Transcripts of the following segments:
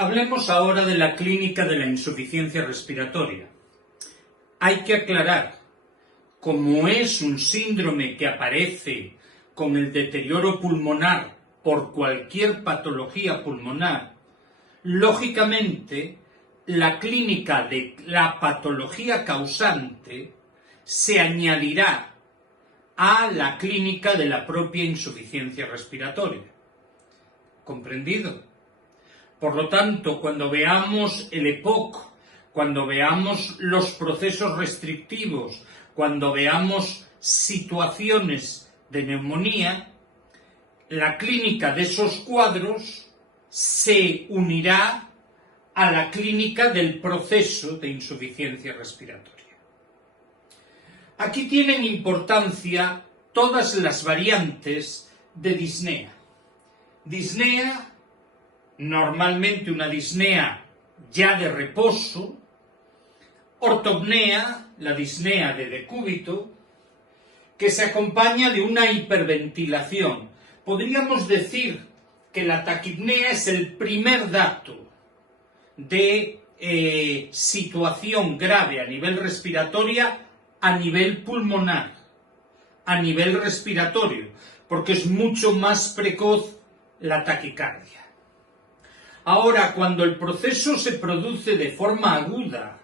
Hablemos ahora de la clínica de la insuficiencia respiratoria. Hay que aclarar, como es un síndrome que aparece con el deterioro pulmonar por cualquier patología pulmonar, lógicamente la clínica de la patología causante se añadirá a la clínica de la propia insuficiencia respiratoria. ¿Comprendido? Por lo tanto, cuando veamos el EPOC, cuando veamos los procesos restrictivos, cuando veamos situaciones de neumonía, la clínica de esos cuadros se unirá a la clínica del proceso de insuficiencia respiratoria. Aquí tienen importancia todas las variantes de disnea. Disnea, normalmente una disnea ya de reposo, ortopnea, la disnea de decúbito, que se acompaña de una hiperventilación. Podríamos decir que la taquipnea es el primer dato de situación grave a nivel respiratoria, a nivel pulmonar, a nivel respiratorio, porque es mucho más precoz la taquicardia. Ahora, cuando el proceso se produce de forma aguda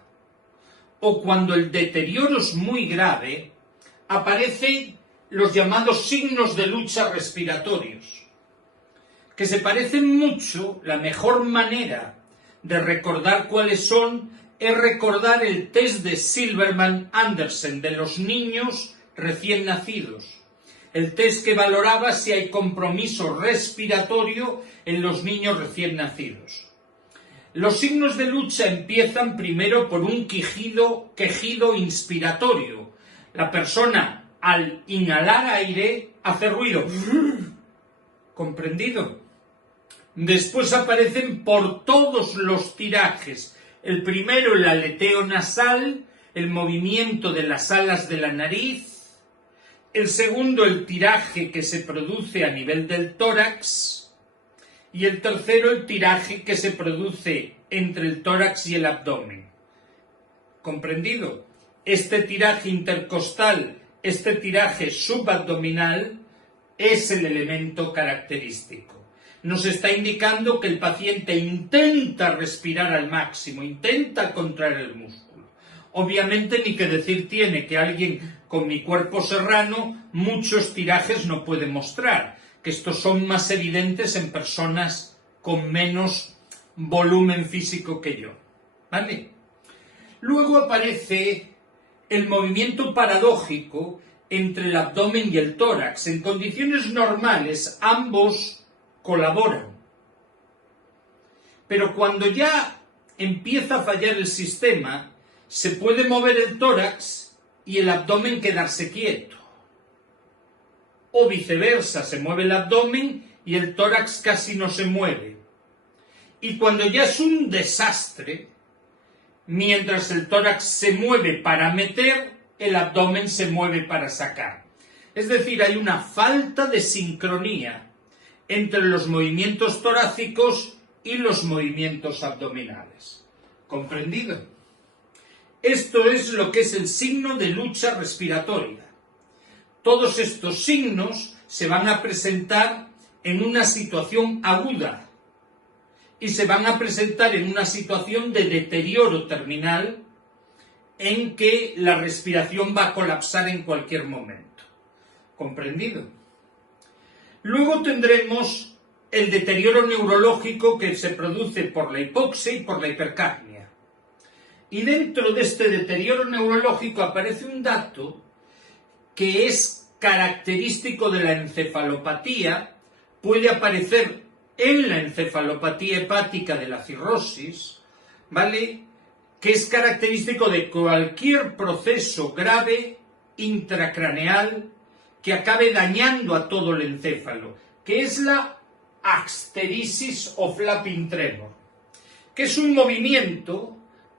o cuando el deterioro es muy grave, aparecen los llamados signos de lucha respiratorios, que se parecen mucho. La mejor manera de recordar cuáles son es recordar el test de Silverman-Andersen de los niños recién nacidos. El test que valoraba si hay compromiso respiratorio en los niños recién nacidos. Los signos de lucha empiezan primero por un quejido inspiratorio. La persona, al inhalar aire, hace ruido. ¿Comprendido? Después aparecen por todos los tirajes. El primero, el aleteo nasal, el movimiento de las alas de la nariz. El segundo, el tiraje que se produce a nivel del tórax. Y el tercero, el tiraje que se produce entre el tórax y el abdomen. ¿Comprendido? Este tiraje intercostal, este tiraje subabdominal, es el elemento característico. Nos está indicando que el paciente intenta respirar al máximo, intenta contraer el músculo. Obviamente, ni que decir tiene que alguien con mi cuerpo serrano muchos tirajes no puede mostrar, que estos son más evidentes en personas con menos volumen físico que yo. ¿Vale? Luego aparece el movimiento paradójico entre el abdomen y el tórax. En condiciones normales ambos colaboran. Pero cuando ya empieza a fallar el sistema, se puede mover el tórax y el abdomen quedarse quieto. O viceversa, se mueve el abdomen y el tórax casi no se mueve. Y cuando ya es un desastre, mientras el tórax se mueve para meter, el abdomen se mueve para sacar. Es decir, hay una falta de sincronía entre los movimientos torácicos y los movimientos abdominales. ¿Comprendido? Esto es lo que es el signo de lucha respiratoria. Todos estos signos se van a presentar en una situación aguda y se van a presentar en una situación de deterioro terminal en que la respiración va a colapsar en cualquier momento. ¿Comprendido? Luego tendremos el deterioro neurológico que se produce por la hipoxia y por la hipercapnia. Y dentro de este deterioro neurológico aparece un dato que es característico de la encefalopatía, puede aparecer en la encefalopatía hepática de la cirrosis, ¿vale?, que es característico de cualquier proceso grave intracraneal que acabe dañando a todo el encéfalo, que es la axteresis o flapping tremor, que es un movimiento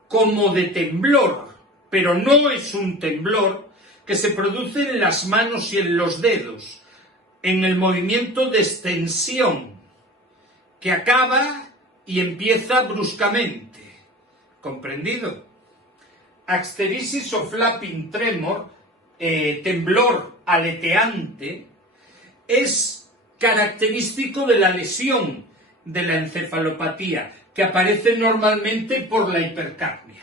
como de temblor, pero no es un temblor que se produce en las manos y en los dedos, en el movimiento de extensión, que acaba y empieza bruscamente. ¿Comprendido? Axteresis o flapping tremor, temblor aleteante, es característico de la lesión de la encefalopatía, que aparece normalmente por la hipercapnia.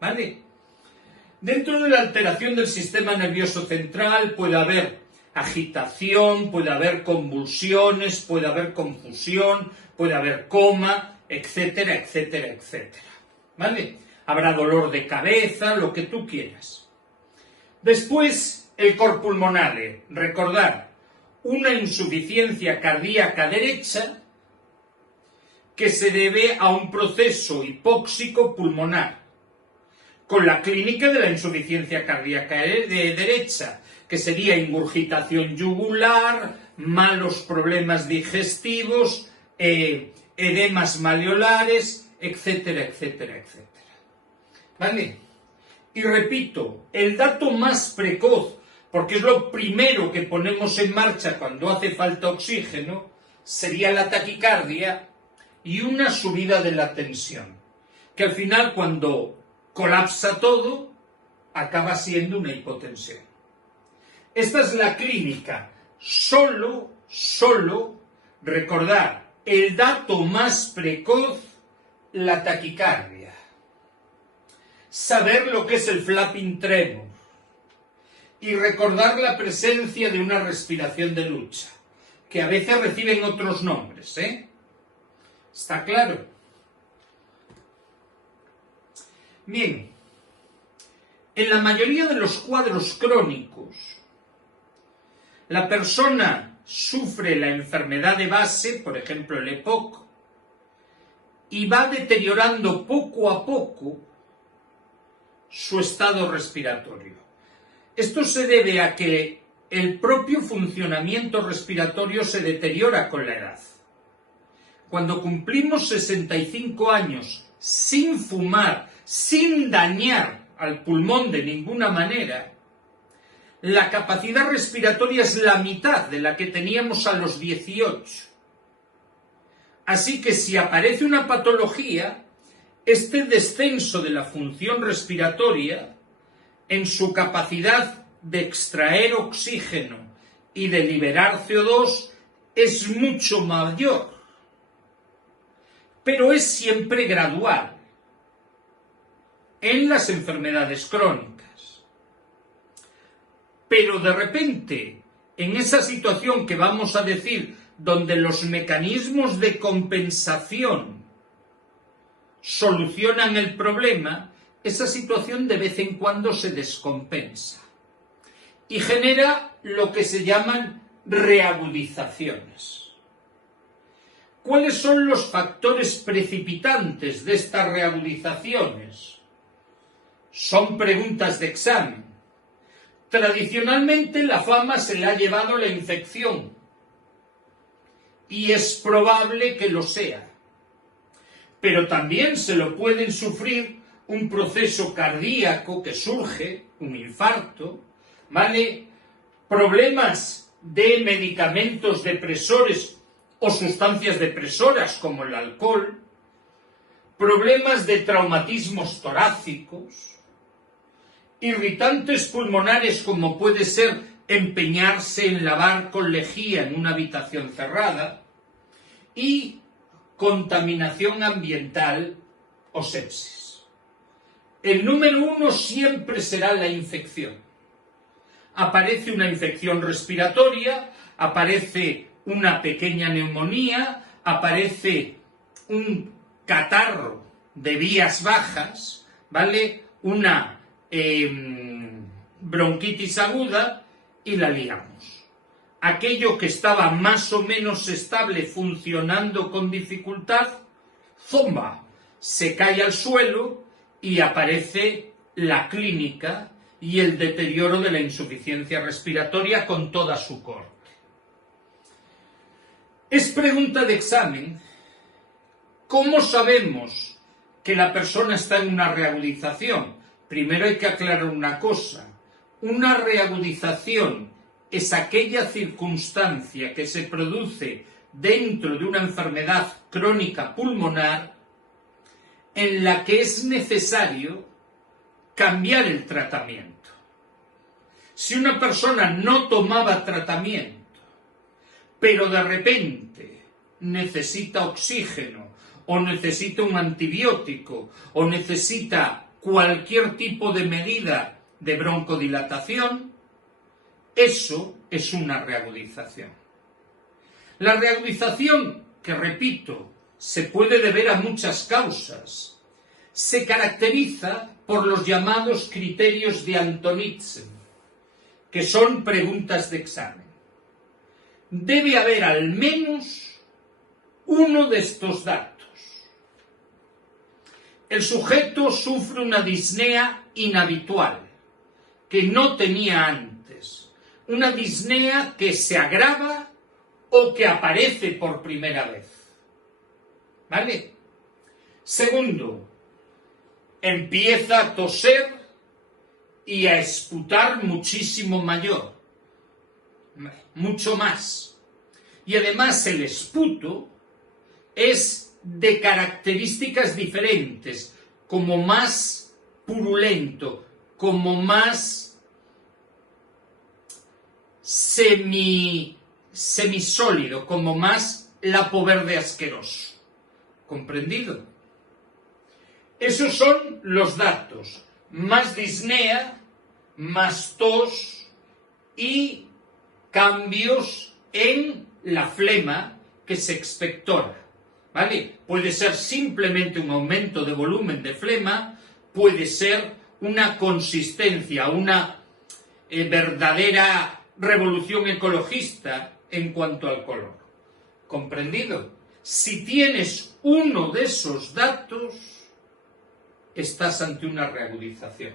¿Vale? Dentro de la alteración del sistema nervioso central puede haber agitación, puede haber convulsiones, puede haber confusión, puede haber coma, etcétera, etcétera, etcétera. ¿Vale? Habrá dolor de cabeza, lo que tú quieras. Después, el cor pulmonale. Recordar, una insuficiencia cardíaca derecha que se debe a un proceso hipóxico pulmonar, con la clínica de la insuficiencia cardíaca derecha, que sería ingurgitación yugular, malos problemas digestivos, edemas maleolares, etcétera, etcétera, etcétera. ¿Vale? Y repito, el dato más precoz, porque es lo primero que ponemos en marcha cuando hace falta oxígeno, sería la taquicardia y una subida de la tensión, que al final, cuando colapsa todo, acaba siendo una hipotensión. Esta es la clínica. Solo recordar el dato más precoz, la taquicardia. Saber lo que es el flapping tremor. Y recordar la presencia de una respiración de lucha, que a veces reciben otros nombres, ¿eh? ¿Está claro? Bien, en la mayoría de los cuadros crónicos, la persona sufre la enfermedad de base, por ejemplo el EPOC, y va deteriorando poco a poco su estado respiratorio. Esto se debe a que el propio funcionamiento respiratorio se deteriora con la edad. Cuando cumplimos 65 años sin fumar, sin dañar al pulmón de ninguna manera, la capacidad respiratoria es la mitad de la que teníamos a los 18. Así que si aparece una patología, este descenso de la función respiratoria en su capacidad de extraer oxígeno y de liberar CO2 es mucho mayor, pero es siempre gradual en las enfermedades crónicas. Pero de repente, en esa situación que vamos a decir, donde los mecanismos de compensación solucionan el problema, esa situación de vez en cuando se descompensa y genera lo que se llaman reagudizaciones. ¿Cuáles son los factores precipitantes de estas reagudizaciones? Son preguntas de examen. Tradicionalmente la fama se le ha llevado la infección y es probable que lo sea, pero también se lo pueden sufrir un proceso cardíaco que surge, un infarto, ¿vale? Problemas de medicamentos depresores o sustancias depresoras como el alcohol, problemas de traumatismos torácicos, irritantes pulmonares como puede ser empeñarse en lavar con lejía en una habitación cerrada y contaminación ambiental o sepsis. El número uno siempre será la infección. Aparece una infección respiratoria, aparece una pequeña neumonía, aparece un catarro de vías bajas, ¿vale? Una bronquitis aguda y la liamos. Aquello que estaba más o menos estable, funcionando con dificultad, ¡zomba!, se cae al suelo y aparece la clínica y el deterioro de la insuficiencia respiratoria con toda su corte. Es pregunta de examen, ¿cómo sabemos que la persona está en una reagudización? Primero hay que aclarar una cosa. Una reagudización es aquella circunstancia que se produce dentro de una enfermedad crónica pulmonar en la que es necesario cambiar el tratamiento. Si una persona no tomaba tratamiento, pero de repente necesita oxígeno, o necesita un antibiótico, o necesita cualquier tipo de medida de broncodilatación, eso es una reagudización. La reagudización, que repito, se puede deber a muchas causas, se caracteriza por los llamados criterios de Antonitsen, que son preguntas de examen. Debe haber al menos uno de estos datos. El sujeto sufre una disnea inhabitual, que no tenía antes, una disnea que se agrava o que aparece por primera vez. ¿Vale? Segundo, empieza a toser y a esputar muchísimo mucho más. Y además el esputo es de características diferentes, como más purulento, como más semisólido, como más lapo verde asqueroso. ¿Comprendido? Esos son los datos. Más disnea, más tos y cambios en la flema que se expectora. ¿Vale? Puede ser simplemente un aumento de volumen de flema, puede ser una consistencia, una verdadera revolución ecologista en cuanto al color. ¿Comprendido? Si tienes uno de esos datos, estás ante una reagudización.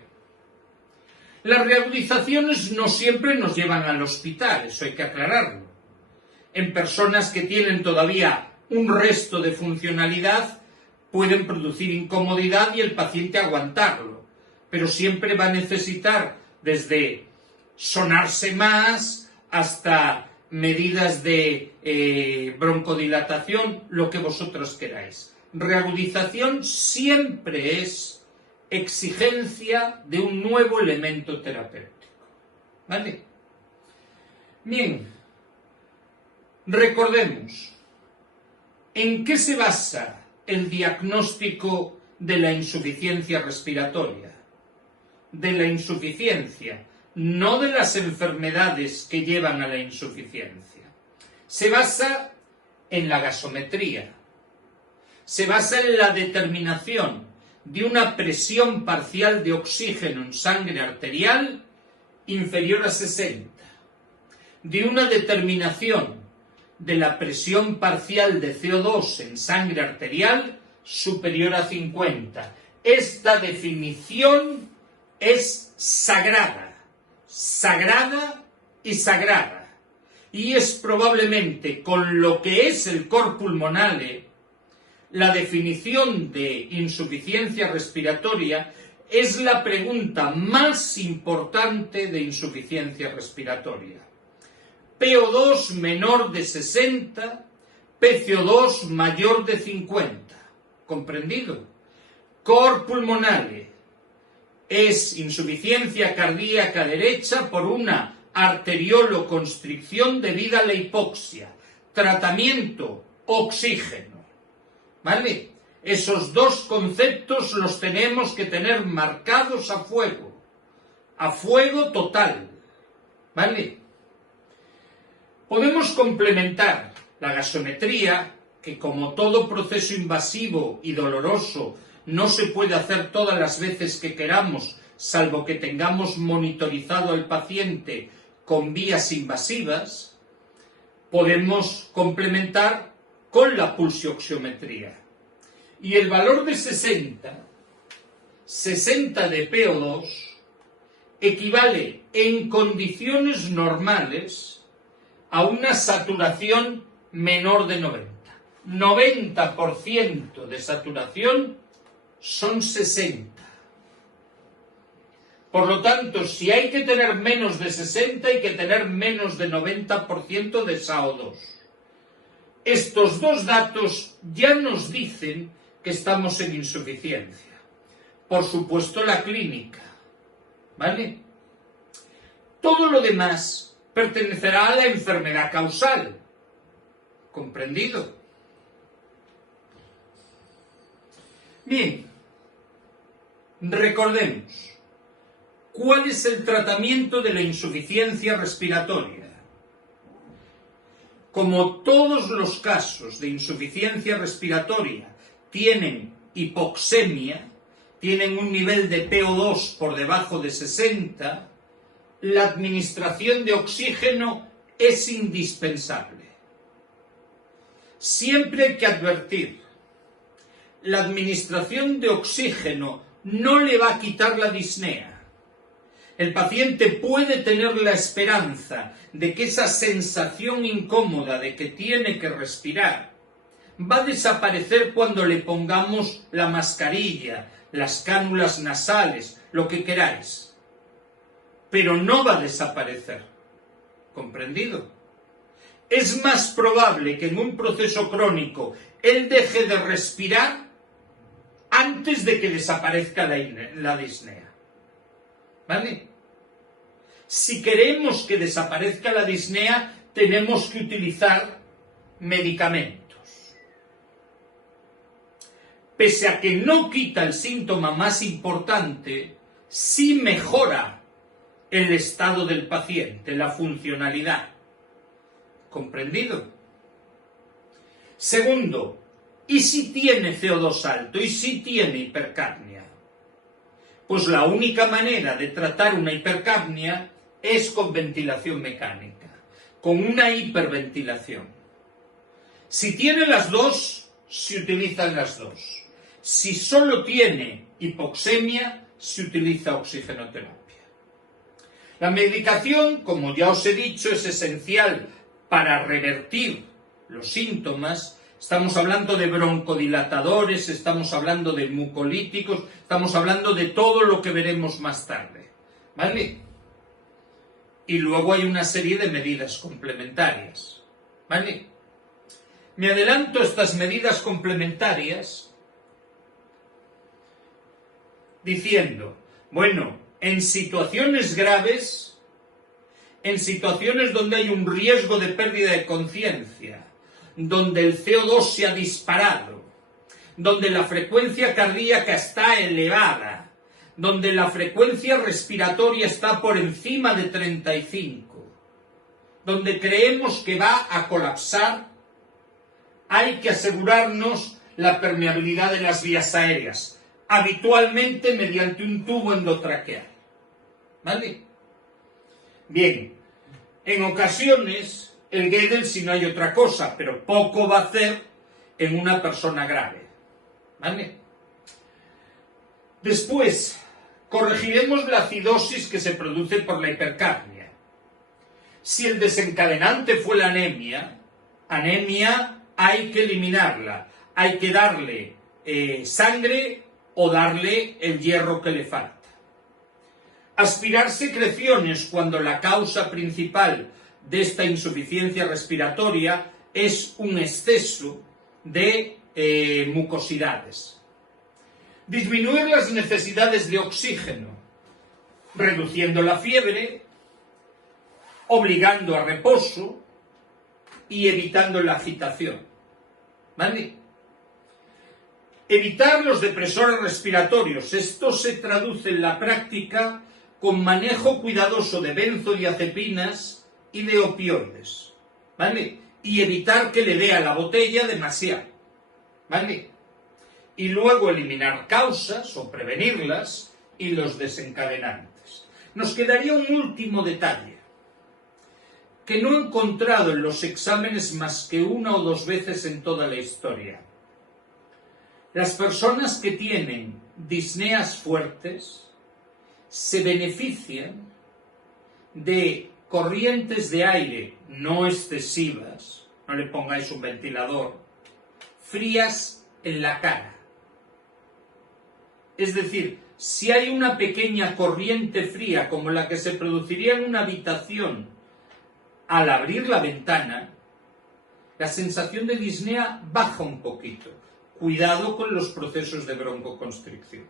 Las reagudizaciones no siempre nos llevan al hospital, eso hay que aclararlo. En personas que tienen todavía un resto de funcionalidad pueden producir incomodidad y el paciente aguantarlo, pero siempre va a necesitar desde sonarse más hasta medidas de broncodilatación, lo que vosotros queráis. Reagudización siempre es exigencia de un nuevo elemento terapéutico. ¿Vale? Bien, recordemos, ¿en qué se basa el diagnóstico de la insuficiencia respiratoria? De la insuficiencia, no de las enfermedades que llevan a la insuficiencia. Se basa en la gasometría, se basa en la determinación de una presión parcial de oxígeno en sangre arterial inferior a 60, de una determinación de la presión parcial de CO2 en sangre arterial superior a 50. Esta definición es sagrada, sagrada y sagrada. Y es probablemente con lo que es el cor pulmonale, la definición de insuficiencia respiratoria es la pregunta más importante de insuficiencia respiratoria. PO2 menor de 60, PCO2 mayor de 50. ¿Comprendido? Cor pulmonale es insuficiencia cardíaca derecha por una arterioloconstricción debida a la hipoxia. Tratamiento, oxígeno. ¿Vale? Esos dos conceptos los tenemos que tener marcados a fuego total. ¿Vale? Podemos complementar la gasometría, que como todo proceso invasivo y doloroso no se puede hacer todas las veces que queramos, salvo que tengamos monitorizado al paciente con vías invasivas, podemos complementar con la pulsioxiometría. Y el valor de 60 de PO2, equivale en condiciones normales a una saturación menor de 90. 90% de saturación son 60. Por lo tanto, si hay que tener menos de 60, hay que tener menos de 90% de SaO2. Estos dos datos ya nos dicen que estamos en insuficiencia. Por supuesto, la clínica, ¿vale? Todo lo demás pertenecerá a la enfermedad causal. ¿Comprendido? Bien, recordemos, ¿cuál es el tratamiento de la insuficiencia respiratoria? Como todos los casos de insuficiencia respiratoria tienen hipoxemia, tienen un nivel de PO2 por debajo de 60, la administración de oxígeno es indispensable. Siempre hay que advertir, la administración de oxígeno no le va a quitar la disnea. El paciente puede tener la esperanza de que esa sensación incómoda de que tiene que respirar va a desaparecer cuando le pongamos la mascarilla, las cánulas nasales, lo que queráis. Pero no va a desaparecer. ¿Comprendido? Es más probable que en un proceso crónico él deje de respirar antes de que desaparezca la disnea. ¿Vale? Si queremos que desaparezca la disnea, tenemos que utilizar medicamentos. Pese a que no quita el síntoma más importante, sí mejora el estado del paciente, la funcionalidad. ¿Comprendido? Segundo, ¿y si tiene CO2 alto? ¿Y si tiene hipercapnia? Pues la única manera de tratar una hipercapnia es con ventilación mecánica, con una hiperventilación. Si tiene las dos, se utilizan las dos. Si solo tiene hipoxemia, se utiliza oxigenoterapia. La medicación, como ya os he dicho, es esencial para revertir los síntomas. Estamos hablando de broncodilatadores, estamos hablando de mucolíticos, estamos hablando de todo lo que veremos más tarde, ¿vale? Y luego hay una serie de medidas complementarias, ¿vale? Me adelanto a estas medidas complementarias diciendo, bueno, en situaciones graves, en situaciones donde hay un riesgo de pérdida de conciencia, donde el CO2 se ha disparado, donde la frecuencia cardíaca está elevada, donde la frecuencia respiratoria está por encima de 35, donde creemos que va a colapsar, hay que asegurarnos la permeabilidad de las vías aéreas, habitualmente mediante un tubo endotraqueal. ¿Vale? Bien, en ocasiones el Guedel, si no hay otra cosa, pero poco va a hacer en una persona grave. ¿Vale? Después, corregiremos la acidosis que se produce por la hipercapnia. Si el desencadenante fue la anemia hay que eliminarla. Hay que darle sangre o darle el hierro que le falta. Aspirar secreciones cuando la causa principal de esta insuficiencia respiratoria es un exceso de mucosidades. Disminuir las necesidades de oxígeno, reduciendo la fiebre, obligando a reposo y evitando la agitación. ¿Vale? Evitar los depresores respiratorios. Esto se traduce en la práctica con manejo cuidadoso de benzodiazepinas y de opioides. ¿Vale? Y evitar que le dé a la botella demasiado. ¿Vale? Y luego eliminar causas o prevenirlas y los desencadenantes. Nos quedaría un último detalle que no he encontrado en los exámenes más que una o dos veces en toda la historia. Las personas que tienen disneas fuertes se benefician de corrientes de aire no excesivas, no le pongáis un ventilador, frías en la cara. Es decir, si hay una pequeña corriente fría como la que se produciría en una habitación al abrir la ventana, la sensación de disnea baja un poquito. Cuidado con los procesos de broncoconstricción.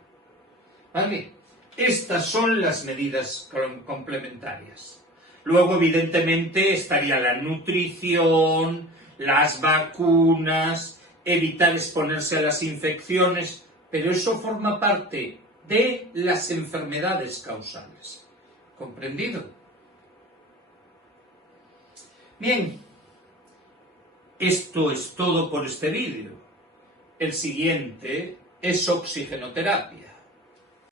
¿Vale? Estas son las medidas complementarias. Luego, evidentemente, estaría la nutrición, las vacunas, evitar exponerse a las infecciones, pero eso forma parte de las enfermedades causales. ¿Comprendido? Bien, esto es todo por este vídeo. El siguiente es oxigenoterapia.